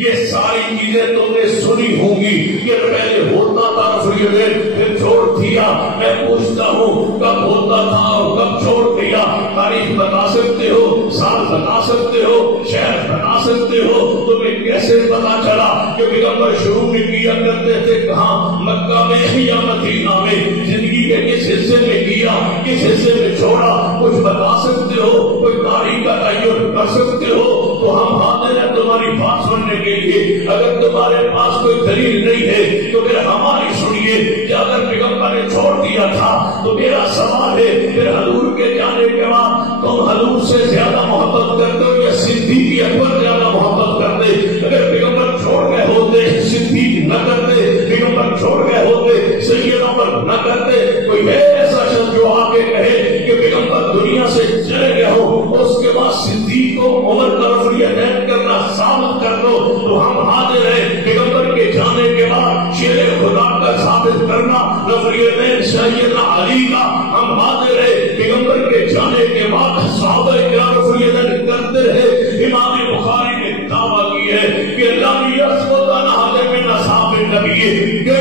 یہ ساری چیزیں تم نے سنی ہوں گی کہ پہلے ہوتا تھا پھر چھوڑ دیا. میں پوچھتا ہوں کب ہوتا تھا اور کب چھوڑ دیا؟ تاریخ بتا سکتے ہو؟ سال بتا سکتے ہو؟ شہر بتا سکتے ہو؟ تمہیں کیسے پتا چلا کہ پیغمبر شروع میں کیا کرتے تھے کہاں؟ مکہ میں یا مدینہ میں؟ زندگی کے کس حصے میں کیا، کس حصے میں چھوڑا؟ کچھ بتا سکتے ہو؟ کوئی تاریخ کا تعین کر سکتے ہو؟ تو ہم حاضر ہیں تمہاری بات سننے کے لیے. اگر تمہارے پاس کوئی دلیل نہیں ہے تو پھر ہماری سنیے کہ اگر پیغمبر نے چھوڑ دیا تھا تو میرا سوال ہے پھر حضور کے جانے کے بعد تم حضور سے زیادہ محبت کرتے ہو یا صدیق اکبر زیادہ محبت کرتے؟ اگر پیغمبر چھوڑ گئے ہوتے صدیق نہ کرتے، پیغمبر چھوڑ گئے ہوتے سید عمر نہ کرتے. کوئی ہے ایسا شخص جو آگے کہے کہ پیغمبر دنیا سے چلے گئے ہو اس کے بعد صدیق کو عمر کا رفع یدین کرنا ثابت کر دو تو ہم حاضر ہیں. پیغمبر کے جانے کے بعد شیر خدا کا ثابت کرنا رفع یدین سیدنا علی کا ہم حاضر ہیں. پیغمبر کے جانے کے بعد صحابہ کرام رفع یدین کرتے رہے. امام بخاری نے دعویٰ کی ہے کہ لم یثبت عن احد من اصحاب النبی کہ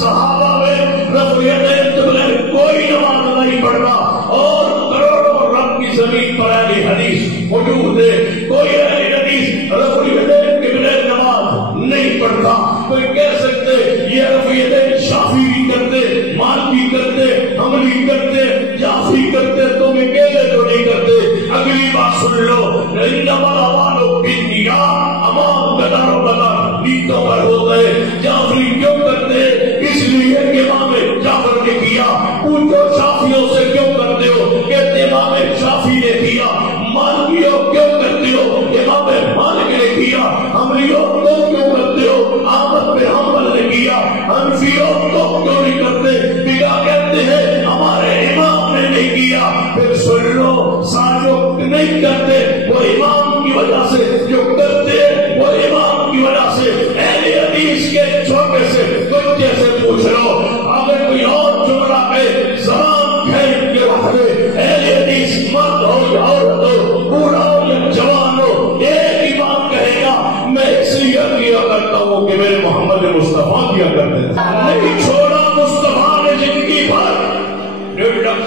صحابہ میں رفع یدین کے بغیر کوئی نماز نہیں پڑھ رہا اور کروڑوں رب کی زمین پر اہل حدیث موجود ہے. کوئی اہل حدیث رفع یدین کے بغیر نماز نہیں پڑھتا. کوئی کہہ سکتے یہ رفع یدین شافعی بھی کرتے، مالکی کرتے، حنبلی کرتے، جعفری کرتے، تم اکیلے تو نہیں کرتے. اگلی بات سن لو، انما الاعمال بالنیات، امام بدر بدر نیتوں پر ہوتا ہے. جعفری کیوں کرتے؟ اس لیے کہ امام جعفر نے کیا. پوچھو شافعیوں سے کیوں کرتے ہو؟ کہتے امام شافعی نے کیا. مالکیوں کیوں کرتے ہو؟ امام مالک نے کیا. حنبلیوں تم کیوں کرتے ہو؟ احمد بن حنبل نے کیا. حنفیوں تم کیوں نہیں کرتے؟ بگا کہتے ہیں ہمارے امام نے نہیں کیا. پھر سن لو، سارے نہیں کرتے وہ امام کی وجہ سے، جو کرتے وہ امام کی وجہ سے. اہل حدیث کے چھوٹے سے بچے سے پوچھ لو، اگر کوئی اور جملہ ہے زبان پھینک کے رکھ دے. اہل حدیث مرد ہو یا عورت ہو، بوڑھا ہو یا جوان ہو، ایک ہی بات کہے گا میں اس لیے کیا کرتا ہوں کہ میرے محمد مصطفیٰ کیا کرتے تھے. نہیں چھوڑا مصطفیٰ نے زندگی بھر.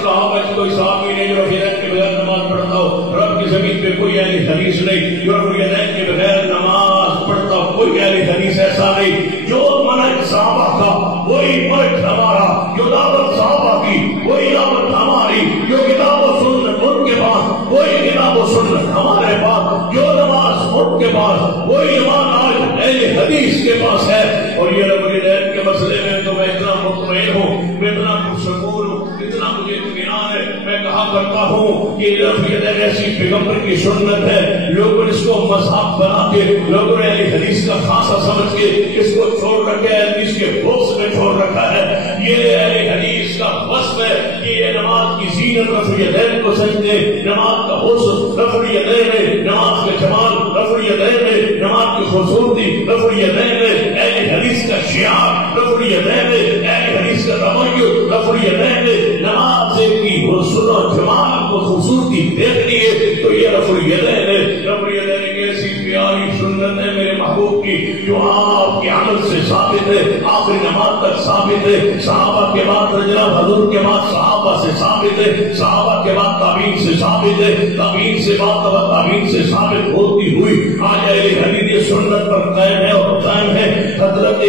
صحابہ کوئی صحابی نہیں جو رفع یدین کے بغیر نماز پڑھتا ہو. رب کی زمین پہ کوئی اہل حدیث نہیں جو رفع یدین کے بغیر نماز پڑھتا ہو. کوئی اہل حدیث ایسا نہیں. جو منہج صحابہ کا وہی منہج ہمارا، جو دعوت صحابہ کی وہی دعوت ہماری، جو کتاب و سنت ان کے پاس وہی کتاب و سنت ہمارے پاس، جو نماز ان کے پاس وہی نماز آج اہل حدیث کے پاس ہے. اور یہ رفع یدین کے مسئلے میں تو میں اتنا مطمئن ہوں، میں اتنا پرسکون ہوں، اتنا مجھے اطمینان ہے. میں کہا کرتا ہوں کہ رفع یدین ایسی پیغمبر کی سنت ہے. لوگوں نے اس کو مذہب بنا کے، لوگوں نے اہل حدیث کا خاصہ سمجھ کے اس کو چھوڑ رکھا ہے، حدیث کے بوکس میں چھوڑ رکھا ہے. یہ اہل حدیث کا وصف ہے کہ یہ نماز کی زینت رفع یدین کو سجدے، نماز کا حسن رفع یدین ہے، نماز کا جمال رفع یدین ہے، نماز کی خوبصورتی رفع یدین ہے، اہل حدیث کا شعار رفع یدین ہے، اہل حدیث کا تمایز رفع یدین ہے. نماز کی حسن و جمال کو خوبصورتی دیکھنی ہے تو یہ رفع یدین ہے. رفع یدین ایک ایسی پیاری سنت ہے میرے محبوب کی جو آپ کے عمل سے ثابت ہے، آخری نماز تک ثابت ہے. صحابہ کے بعد جناب حضور کے بعد صحابہ سے ثابت ہے، صحابہ کے بعد تابعین سے ثابت ہے، تابعین سے بعد تابعین سے ثابت ہوتی ہوئی آج اہل حدیث سنت پر قائم ہے اور قائم ہے. حضرت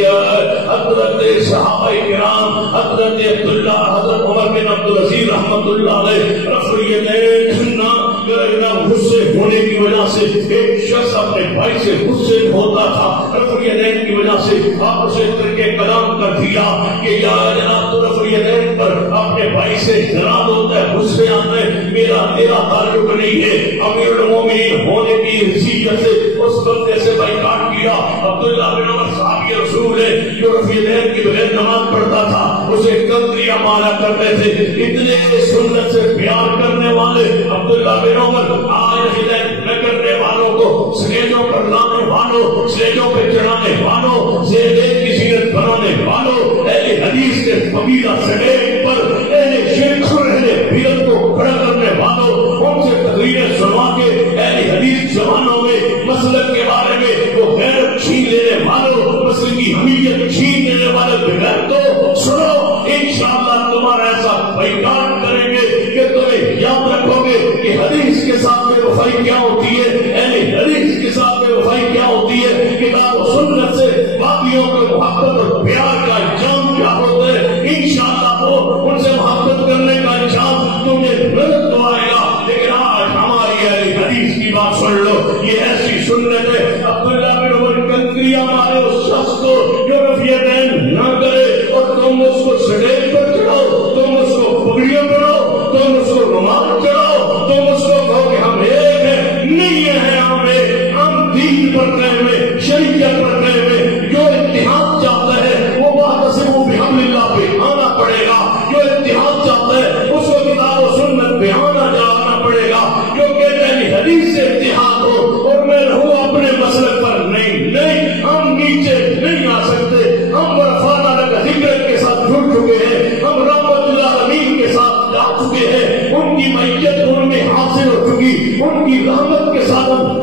صحابہ کرام، حضرت عبداللہ، حضرت عمر بن عبدالعزیز رحمۃ اللہ علیہ رفع یدین غصے ہونے کی وجہ سے ایک شخص اپنے بھائی سے غصے ہوتا تھا. رفع یدین کی وجہ سے آپ اسے ترک کلام کر دیا کہ یا جناب تو رفع یدین پر اپنے بھائی سے ناراض ہوتا ہے، غصے آتا ہے، میرا تیرا تعلق نہیں ہے. امیر المومنین ہونے کی حیثیت سے اس بندے سے بائیکاٹ کیا. عبداللہ بن عمر صحابی رسول ہے جو رفع یدین کے بغیر نماز پڑھتا تھا، اسے کنکریاں مارا کرتے تھے. اتنے سنت سے پیار کرنے والے عبداللہ بن عمر آج ہدایت نہ کرنے والوں کو سلیجوں پر لانے والوں، سلیجوں پہ چڑھانے والوں، زیدین کی سیرت بنانے والوں، اہل حدیث کے قبیلہ سٹیج پر اہل شرک اہل بدعت کو کھڑا کرنے والوں، ان سے تقریریں سنوا کے اہل حدیث زمانوں میں مسلک کے بارے میں وہ غیرت چھین تکبیہ مارے اس شخص کو جو رفع یدین نہ کرے، اور تم اس کو سٹیج پر چڑھاؤ، تم اس کو پگڑیاں پڑھاؤ، تم اس کو رومال چڑھاؤ، تم اس کو کہو کہ ہم ایک ہیں، نہیں ہے ہم ایک، ہم دین پر قائم ہیں، شریعت پر قائم ہیں۔ جو اتحاد چاہتا ہے وہ واعتصموا بحبل اللہ پہ آنا پڑے گا، جو اتحاد چاہتا ہے اس کو کتاب و سنت پہ آنا پڑے گا، جو کہتے ہیں حدیث سے اتحاد ہو اور میں رہوں اپنے مسلک پر، نہیں ہم نیچے نہیں آ سکتے، ہم رفعنا لک ذکرک کے ساتھ جڑ چکے ہیں، ہم رحمت اللہ امین کے ساتھ جا چکے ہیں، ان کی معیت ان میں حاصل ہو چکی، ان کی رحمت کے ساتھ ہم